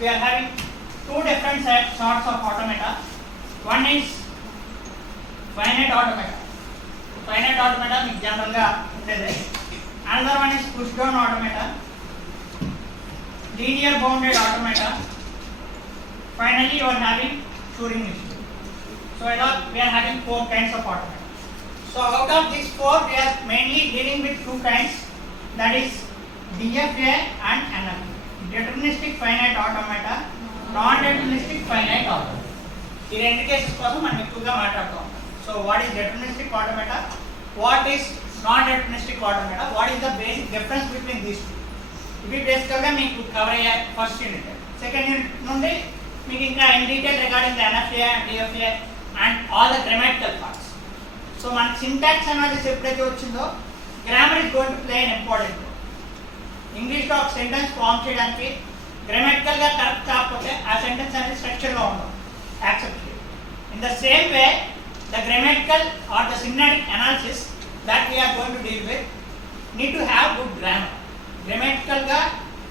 we are having two different sorts of automata. One is finite automata. Finite automata మీకు జనరల్ గా ఉండేది. Another one is push down automata, linear bounded automata. Finally you are having Turing machine. So we are having four kinds of automata. So out of these four we are mainly dealing with two kinds, that is DFA and NFA. Deterministic finite automata, non-deterministic finite automata. ఈ రెండు కేసెస్ కోసం మనం ఎక్కువగా మాట్లాడుతాం. So what is deterministic automata, what is non-deterministic automata, what is the basic difference between these two. ఇవి బేసికల్గా మీకు కవర్ అయ్యే ఫస్ట్ యూనిట్. సెకండ్ యూనిట్ నుండి మీకు ఇంకా in detail regarding the NFA and DFA and all the grammatical parts. So మనకి syntax analysis ఎప్పుడైతే వచ్చిందో grammar is going to play an important role. ఇంగ్లీష్లో ఒక సెంటెన్స్ ఫామ్ చేయడానికి గ్రామటికల్గా కరెక్ట్ కాకపోతే ఆ సెంటెన్స్ అనేది స్ట్రక్చర్లో ఉండదు, యాక్సెప్ట్ చేయాలి. In the same way the grammatical or the syntactic analysis that we are going to deal with need to have good grammar. Grammatical ga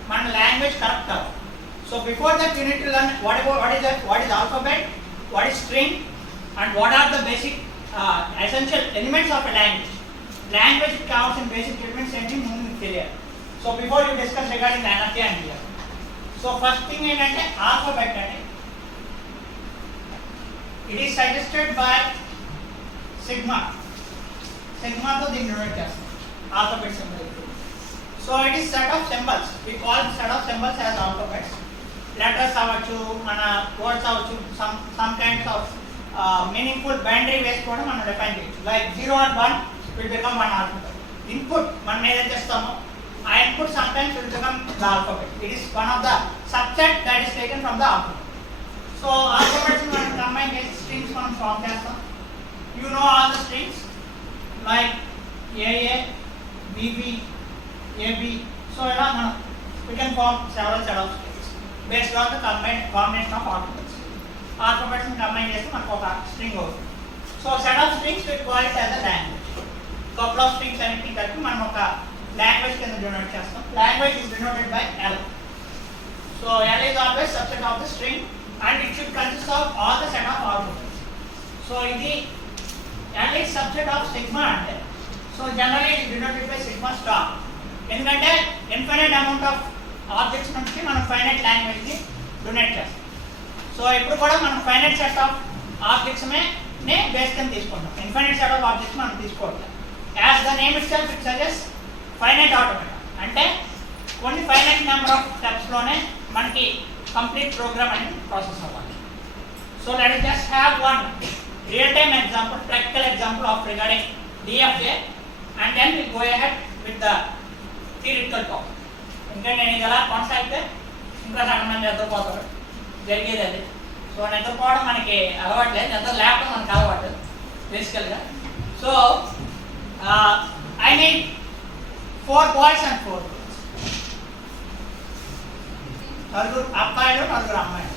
man language correct avvu. So before that you need to learn what is alphabet, what is string, and what are the basic essential elements of a language. Language counts in basic elements enti mundu teliyali. So before you discuss regarding the NFA and DFA, so first thing entante alphabet ante it is suggested by sigma to the unit test alphabet symbol. So it is set of symbols, we call set of symbols as alphabets. Letters avachchu mana words avachchu, some kinds of meaningful binary ways kuda మనం define cheyochu. Like 0 and 1 will become one alphabet. Input మనం ఏదైతే చేస్తామో ఆ input sometimes will become the alphabet. It is one of the subset that is taken from the alphabet. So alphabets మనం combine చేసి strings మనం form చేస్తాం. You know all the strings like AA, BB, AB. So we can form several set of strings based on the combination of alphabets. Alphabets combine చేస్తే మనకు ఒక string అవుతుంది. So set of strings we call it as a language. Couple of strings అన్నిటిని కలిపి మనం ఒక language కింద denote చేస్తాం. Language is denoted by L. So L is always subset of the string and it should consist of all the set of alphabets. So ఇది L is subset of sigma అంటే, so generally it is denoted by sigma star. ఎందుకంటే infinite amount of objects నుంచి మనం finite language ని డొనేట్ చేస్తాం. సో ఇప్పుడు కూడా మనం finite set of objects నే బేస్ కింద తీసుకుంటాం. infinite set of objects మనం తీసుకోవట్లేదు. As the name itself it suggests finite automata అంటే కొన్ని finite number of steps లోనే మనకి complete program అనేది ప్రాసెస్ అవ్వాలి. So let us just have one real-time example, practical example of regarding DFA, and then we go ahead with the theoretical talk. ఇంకా నేను ఇలా కొనసాగితే ఇంకా సగం మంది నిద్రపోతారు, జరిగేది అది. సో నిద్రపోవడం మనకి అలవాట్లేదు, నిద్ర లేకపోవడం మనకి అలవాటు బేసికల్గా. So I need 4 boys and 4 girls. నలుగురు అబ్బాయిలు నలుగురు అమ్మాయిలు.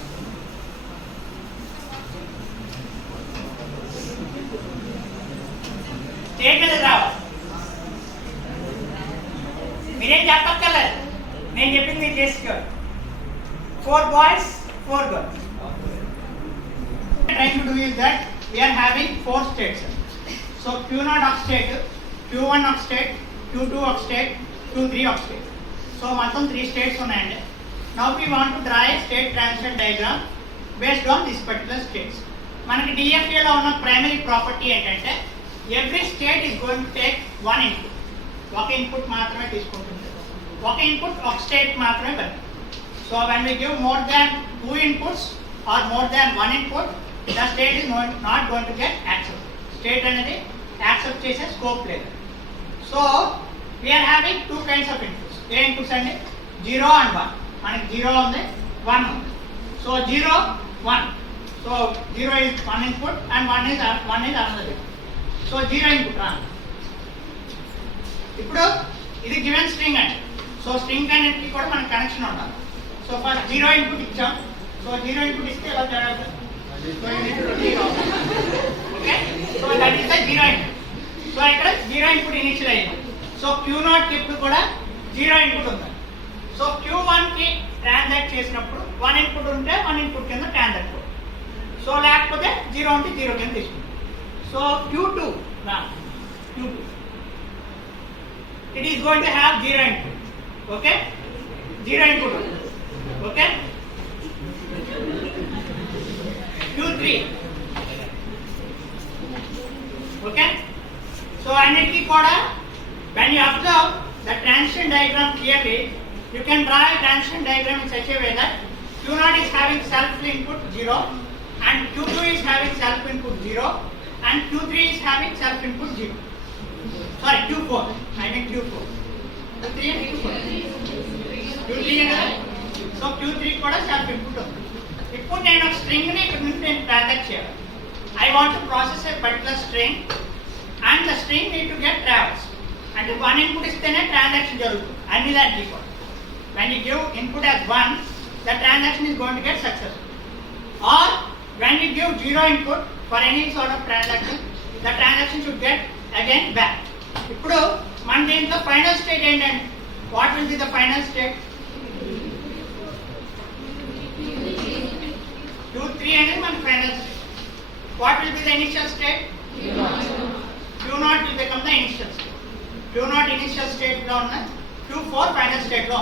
స్టేట్ మీద రావాలి, మీరేం చెప్పక్కర్లేదు, నేను చెప్పింది మీరు చేసుకోవాలి. 4 boys 4 girls. Trying to do is that we are having 4 states. So Q0 of state, Q1 of state, Q2 of state, Q3 of state. So మొత్తం 3 states ఉన్నాయండి. Now we want to draw a state transition diagram based on this particular states. మనకి DFA లో ఉన్న primary property ఏంటంటే every state is going to take one input. ఒక ఇన్పుట్ మాత్రమే తీసుకుంటుంది, ఒక ఇన్పుట్ ఒక స్టేట్ మాత్రమే బట్టి. So when we give more than 2 inputs or more than 1 input, the state is not going to get accepted. State అనేది యాక్సెప్ట్ చేసే స్కోప్ లేదు. So we are having 2 kinds of inputs. ఏ ఇన్పుట్స్ అండి? 0 and 1. మనకి 0 ఉంది, 1 ఉంది. సో 0 1. సో 0 is one input and 1 is another input. So 0 ఇన్పుట్ రా. ఇప్పుడు ఇది గివెన్ స్ట్రింగ్ అండి. సో స్ట్రింగ్ అన్నిటికీ కూడా మనకి కనెక్షన్ ఉండాలి. సో ఫస్ట్ 0 ఇన్పుట్ ఇచ్చాం. సో 0 ఇన్పుట్ ఇస్తే ఎలా జరగాలి? Okay, so that is the 0 input. So ఇక్కడ 0 ఇన్పుట్ ఇనిషియల్ అయింది. సో Q0 కి ఇప్పుడు కూడా 0 ఇన్పుట్ ఉంది. సో Q1 కి ట్రాన్సాక్ట్ చేసినప్పుడు 1 ఇన్పుట్ ఉంటే 1 ఇన్పుట్ కింద ట్రాన్సాక్ట్ అవుతుంది. సో లేకపోతే 0 ఉంటే 0 కింద తీసుకుంటాం. So Q2 it is going to have 0 input. Okay, 0 input. Okay, Q3. Okay, so అన్నిటికీ కూడా when you observe the transition diagram clearly, you can draw a transition diagram in such a way that Q0 is having self input 0 and Q2 is having self input 0 and Q3 is having self input 0. Sorry, Q4. I mean Q4. Q3 and Q4. Q3 కదా. So Q3 కూడా self input ఉంది. ఇప్పుడు నేను ఒక స్ట్రింగ్ ని ఇక్కడ నుంచి నేను ట్రాన్సాక్ట్ చేయాలి. I want to process a particular string and the string need to get traversed. అంటే 1 input ఇస్తేనే ట్రాన్సాక్షన్ జరుగుతుంది. అన్ని దానికి కూడా. When you give input as 1, the transaction is going to get successful. Or when you give 0 input for any sort of transaction, the transaction should get again back. ఇప్పుడు మన దీంట్లో final state ఏంటంటే what will be the final state? Q3 అనేది మన final state. What will be the initial state? Q0 will become the initial state. Q0 initial state లో ఉన్న Q4 final state లో.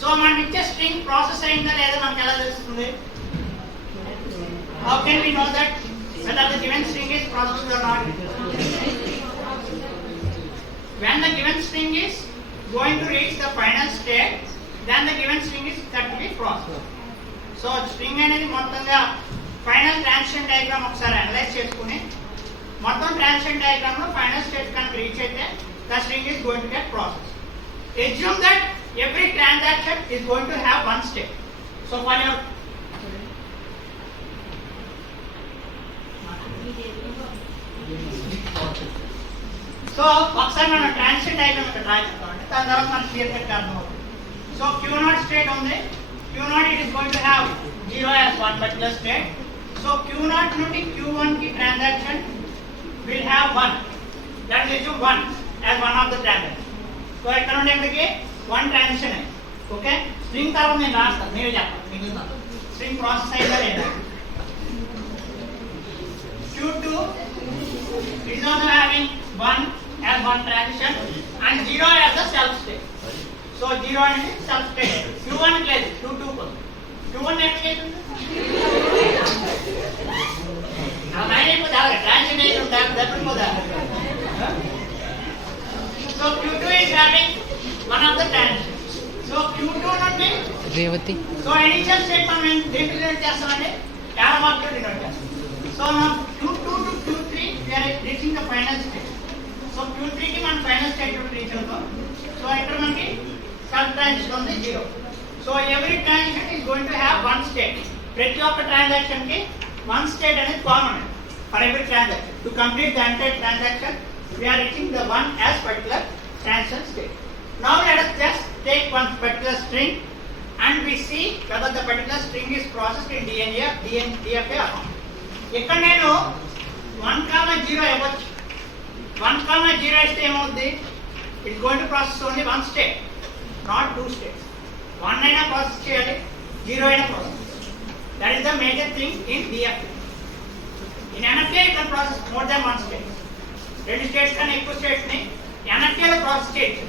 సో మనం ఇచ్చే స్ట్రింగ్ ప్రాసెస్ అయిందా లేదా మనకు ఎలా తెలుస్తుంది? How can we know that whether the given string is processed or not? When the given string is going to reach the final state, then the given string is said to be processed. So string అనేది మొత్తంగా final transition diagram ఒకసారి అనలైజ్ చేసుకుని మొత్తం transition diagram లో final state కనుక రీచ్ అయితే the string is going to get processed. Assume that every transaction is going to have one state. So for your so ఒకసారి మనం ట్రాన్సిషన్ డయాగ్రామ్ ఇక్కడ రాయించుకోండి. దాని తర్వాత మనకి క్లియర్ కట్ అర్థమవుతుంది. సో Q0 స్టేట్ ఉంది. Q0 it is going to have 0 as one particular state. So Q0 నుండి Q1 కి transaction will have 1. That is 1 as one of the transaction. So ఇక్కడ నుండి ఇక్కడికి 1 ట్రాన్సిషన్ అయింది. ఓకే, స్ట్రింగ్ తర్వాత నేను రాస్తాను, మీరు చెప్పండి మిగిలిన స్ట్రింగ్ ప్రాసెస్ అయిందా లేదా. Q2 it is also having 1 as one transition and 0 as the self state. So 0 అనేది self state. Q1 లేదు, Q2 ఉంది. Q1 ఎట్లా అవుతుంది? ఆ మైండ్ అయిపోతే అలాగే ట్రాన్సిషన్ అయితే తప్పిపోదా. So Q2 is having one of the transition. So Q2 నుండి రేవతి. సో ఇనిషియల్ స్టేట్ మనం దేంట్లో డినోట్ చేస్తామంటే యారో తో డినోట్ చేస్తాం. సో మనం Q2 to Q3 we are reaching the final state. So Q3 కి మనం ఫైనల్ స్టేట్ లో రీచ్ అవుతాం. సో ఇక్కడ మనకి సబ్ ట్రాన్సిషన్ ఉంది 0. So every transition is going to have one state. ప్రతి ఒక్క ట్రాన్సాక్షన్ కి one state అనేది common for every transaction. To complete the entire transaction we are reaching the one as particular transition state. Now let us just take one particular string and we see whether the particular string is processed in DFA or not. ఇక్కడ నేను 1,0 ఇవ్వచ్చు. 1,0 ఇస్తే ఏమవుతుంది? It going to process only one state, not 2 స్టేట్స్. 1 అయినా ప్రాసెస్ చేయాలి, 0 అయినా process. That is the major thing in DFA. In NFA you can process more than 1 state. 2 స్టేట్స్ కన్నా ఎక్కువ స్టేట్స్ ని NFA లో ప్రాసెస్ చేయొచ్చు.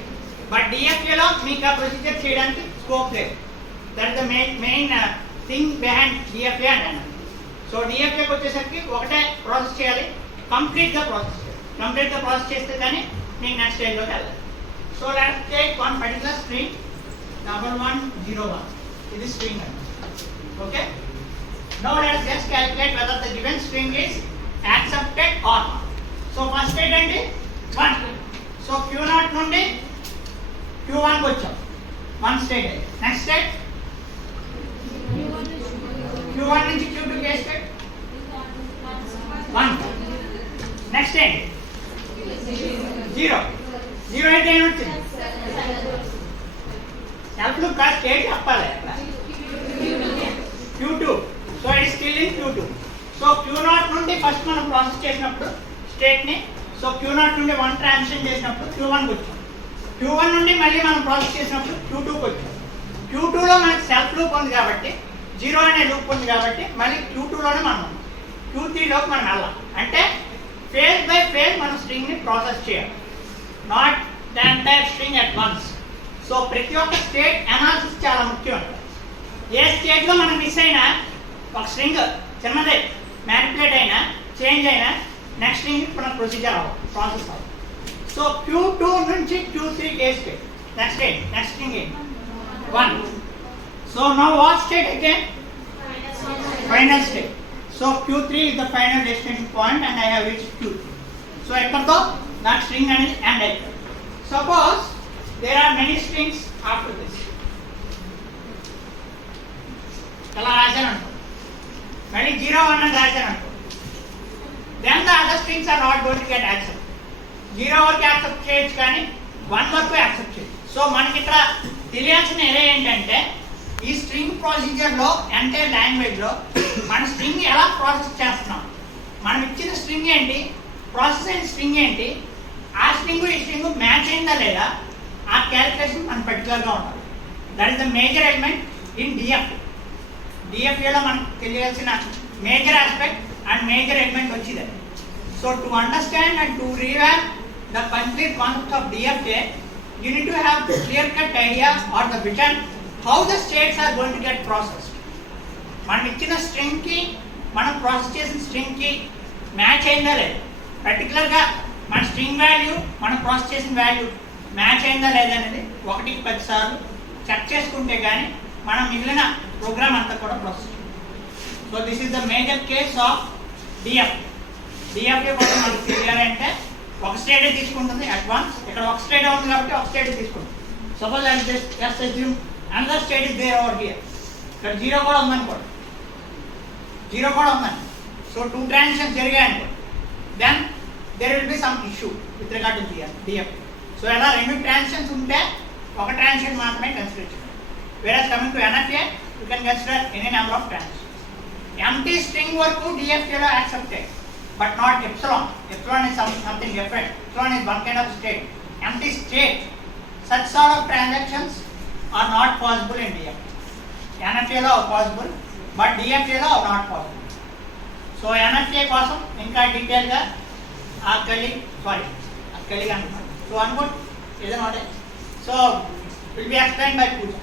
బట్ DFA లో మీకు ఆ ప్రొసీజర్ చేయడానికి స్కోప్ లేదు. That is the main thing behind DFA and NFA. So DFAకి వచ్చేసరికి ఒకటే ప్రాసెస్ చేయాలి, కంప్లీట్గా ప్రాసెస్ చేయాలి. కంప్లీట్గా ప్రాసెస్ చేస్తే కానీ మీకు నెక్స్ట్ స్టేజ్లోకి వెళ్ళాలి. So let's take one particular string 1101. ఇది స్ట్రింగ్ అండి. Okay, now let's just calculate whether the given string is accepted or not. So first state ఏంటి? 1. సో Q0 నుండి Q1 కి వచ్చాం, 1 స్టేట్. నెక్స్ట్ స్టేట్ Q1 నుంచి Q2 కి స్టేట్ 1. నెక్స్ట్ ఏంటి? 0. 0 అయితే ఏమొచ్చింది? సెల్ఫ్ లుక్ కాదు, స్టేట్ చెప్పాలి. Q2. So it still in Q2. So Q0 నుండి ఫస్ట్ మనం ప్రాసెస్ చేసినప్పుడు స్టేట్ ని, సో Q0 నుండి 1 ట్రాన్సిషన్ చేసినప్పుడు Q1 కి వచ్చాం. Q1 నుండి మళ్ళీ మనం ప్రాసెస్ చేసినప్పుడు Q2 కి వచ్చాం. Q2లో మనకి సెల్ఫ్ లూప్ ఉంది కాబట్టి 0 అనే లూప్ ఉంది కాబట్టి మళ్ళీ Q2లోనే మనం ఉన్నాం. Q3లోకి మనం వెళ్ళాం. అంటే ఫేజ్ బై ఫేజ్ మనం స్ట్రింగ్ని ప్రాసెస్ చేయాలి, not the entire string at once. So ప్రతి ఒక్క స్టేట్ అనాలిసిస్ చాలా ముఖ్యం. ఏ స్టేట్లో మనం మిస్ అయినా ఒక స్ట్రింగ్ చిన్నదే మ్యానిపులేట్ అయినా చేంజ్ అయినా నెక్స్ట్ స్ట్రింగ్ మన ప్రొసీజర్ అవ్వాలి, ప్రాసెస్ అవ్వాలి. సో Q2 నుంచి Q3 ఏ స్టేట్, నెక్స్ట్ స్ట్రింగ్ ఏంటి 1. So now what state again final state. So Q3 is the final destination point and I have reached Q3. So ekkadto that string అనేది end అయిపోయింది. Suppose there are many strings after this. ఇలా రాశాను అనుకో, మళ్ళీ 0 1 అని రాశాను అనుకో, then the other strings are not going to get accepted. 0 వరకు యాక్సెప్ట్ చేయొచ్చు కానీ 1 వరకు యాక్సెప్ట్ చేయొచ్చు. సో మనకి ఇక్కడ తెలియాల్సిన ఏరియా ఏంటంటే ఈ స్ట్రింగ్ ప్రొసీజర్లో అంటే లాంగ్వేజ్లో మన స్ట్రింగ్ ఎలా ప్రాసెస్ చేస్తున్నాం, మనం ఇచ్చిన స్ట్రింగ్ ఏంటి, ప్రాసెస్ అయిన స్ట్రింగ్ ఏంటి, ఆ స్ట్రింగ్ ఈ స్ట్రింగ్ మ్యాచ్ అయిందా లేదా, ఆ క్యాలిక్యులేషన్ మన పర్టికులర్గా ఉండాలి. That is the major element in DFA. డిఎఫ్ఏలో మనకు తెలియాల్సిన major aspect and major element వచ్చింది. So to understand and to recap the complete concept of DFA you need to have clear cut idea or the vision how the states are going to get processed. మనం ఇచ్చిన స్ట్రింగ్ కి మనం ప్రాసెస్ చేసిన స్ట్రింగ్ కి మ్యాచ్ అయిందా లేదా, పర్టికులర్గా మన స్ట్రింగ్ వాల్యూ మనం ప్రాసెస్ చేసిన వాల్యూ మ్యాచ్ అయిందా లేదా అనేది 1కి 10 సార్లు చెక్ చేసుకుంటే కానీ మనం మిగిలిన ప్రోగ్రామ్ అంతా కూడా ప్రాసెస్ చేయాలి. So this is the major case of DFA కోసం మనకు తెలియాలంటే ఒక స్టేట్ తీసుకుంటుంది అడ్వాన్స్. ఇక్కడ ఒక స్టేట్ ఉంది కాబట్టి ఒక స్టేట్ తీసుకుంటుంది. Suppose I just assume another state is there over here. ఇక్కడ 0 కూడా ఉందనుకోండి, 0 కూడా ఉందండి. సో 2 ట్రాన్సాక్షన్స్ జరిగాయి అనుకోండి, then there will be some issue with regard to DF. So ఎలా 2 ట్రాన్సాక్షన్స్ ఉంటే ఒక ట్రాన్సాక్షన్ మాత్రమే కన్సిడర్ చేయాలి. వేరే coming to NFA you can consider any number of transactions. Empty string వరకు డిఎఫ్ఏలో accepted but not epsilon. Epsilon is something different. Epsilon is one kind of state. Empty state, such sort of transactions are not possible in DFA. NFA lo possible, but DFA lo not possible. So NFA కోసం ఇంకా డీటెయిల్ గా ఆకలి అంటున్నాను. సో అనుకోండి ఏదైనా so will be explained by Pooja.